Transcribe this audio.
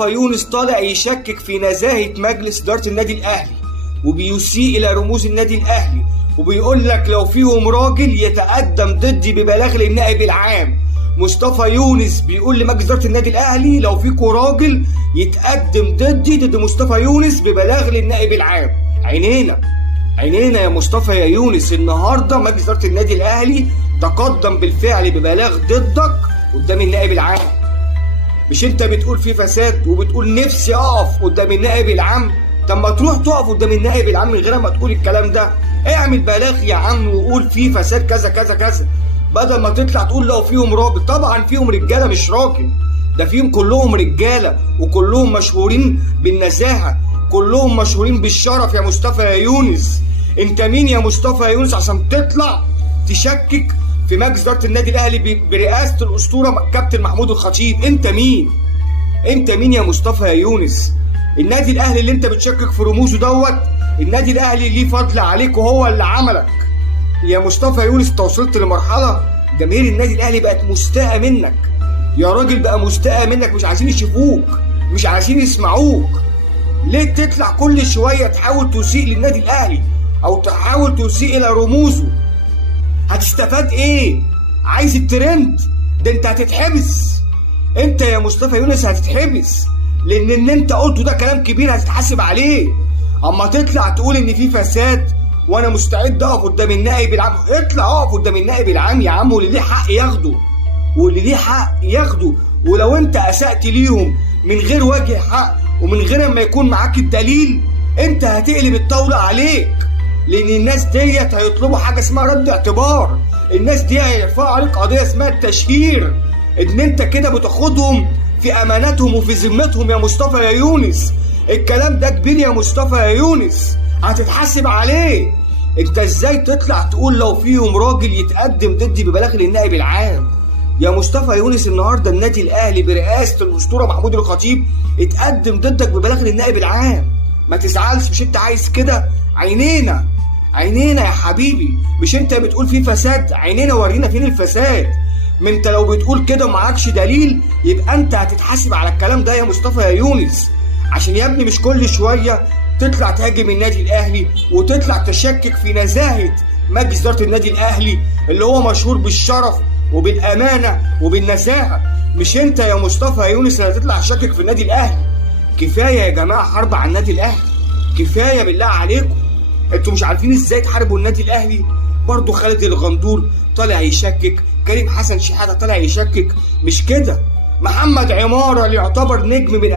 مصطفى يونس طالع يشكك في نزاهة مجلس إدارة النادي الأهلي، وبيسيء إلى رموز النادي الأهلي، وبيقول لك لو فيهم راجل يتقدم ضدي ببلاغ للنائب العام. مصطفى يونس بيقول لمجلس إدارة النادي الأهلي لو فيكوا راجل يتقدم ضد مصطفى يونس ببلاغ للنائب العام. عينينا يا مصطفى يا يونس. النهارده مجلس إدارة النادي الأهلي تقدم بالفعل ببلاغ ضدك قدام النائب العام. مش انت بتقول في فساد وبتقول نفسي اقف قدام النائب العام؟ طب ما تروح تقف قدام النائب العام من غير ما تقول الكلام ده. اعمل بلاغ يا عم وقول في فساد كذا كذا كذا، بدل ما تطلع تقول لو فيهم راجل. طبعا فيهم رجاله مش راجل، ده فيهم كلهم رجاله وكلهم مشهورين بالنزاهه، كلهم مشهورين بالشرف يا مصطفى يا يونس. انت مين يا مصطفى يا يونس عشان تطلع تشكك في مجلس إدارة النادي الأهلي برئاسة الأسطورة كابتن محمود الخطيب؟ أنت مين يا مصطفى يا يونس؟ النادي الأهلي اللي أنت بتشكك في رموزه دوت، النادي الأهلي ليه فضل عليك وهو اللي عملك. يا مصطفى يونس أنت وصلت لمرحلة جماهير النادي الأهلي بقت مستاءة منك يا راجل، بقى مستاءة منك، مش عايزين يشوفوك، مش عايزين يسمعوك. ليه تطلع كل شوية تحاول تسيء للنادي الأهلي أو تحاول تسيء إلى رموزه؟ هتستفاد ايه؟ عايز الترند؟ ده انت هتتحبس. انت يا مصطفى يونس هتتحبس، لان اللي انت قلته ده كلام كبير هتتحاسب عليه. اما تطلع تقول ان في فساد وانا مستعد اقف قدام النائب العام، اطلع اقف قدام النائب العام يا عم، واللي ليه حق ياخده، ولو انت اسأت ليهم من غير وجه حق ومن غير ما يكون معاك الدليل، انت هتقلب الطاولة عليك، لان الناس ديت هيطلبوا حاجه اسمها رد اعتبار. الناس دي هيرفعوا عليك قضيه اسمها التشهير، ان انت كده بتاخدهم في اماناتهم وفي ذمتهم يا مصطفى يا يونس. الكلام ده كبير يا مصطفى يا يونس، هتتحاسب عليه. انت ازاي تطلع تقول لو فيهم راجل يتقدم ضدي ببلاغ للنائب العام؟ يا مصطفى يونس النهارده النادي الاهلي برئاسه الاسطوره محمود الخطيب اتقدم ضدك ببلاغ للنائب العام. ما تزعلش، مش انت عايز كده؟ عينينا يا حبيبي. مش انت بتقول في فساد؟ عينينا ورينا فين الفساد. ما انت لو بتقول كده ومعكش دليل يبقى انت هتتحاسب على الكلام ده يا مصطفى يا يونس. عشان يا ابني مش كل شويه تطلع تهاجم النادي الاهلي وتطلع تشكك في نزاهه مجلس اداره النادي الاهلي اللي هو مشهور بالشرف وبالامانه وبالنزاهه. مش انت يا مصطفى يا يونس اللي هتطلع تشكك في النادي الاهلي. كفايه يا جماعه حرب على النادي الاهلي، كفايه بالله عليكم. انتوا مش عارفين ازاي تحاربوا النادي الاهلي؟ برضه خالد الغندور طالع يشكك، كريم حسن شحاته طالع يشكك، مش كده؟ محمد عماره اللي يعتبر نجم من